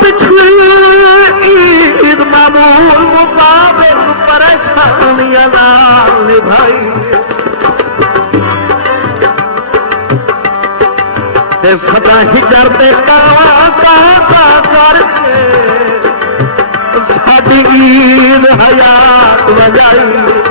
पिछली ईद मामूल मुताबिक परेशानियां नाल निभाई सदा ही डरते कावा करके साडी ईद हयात बजाई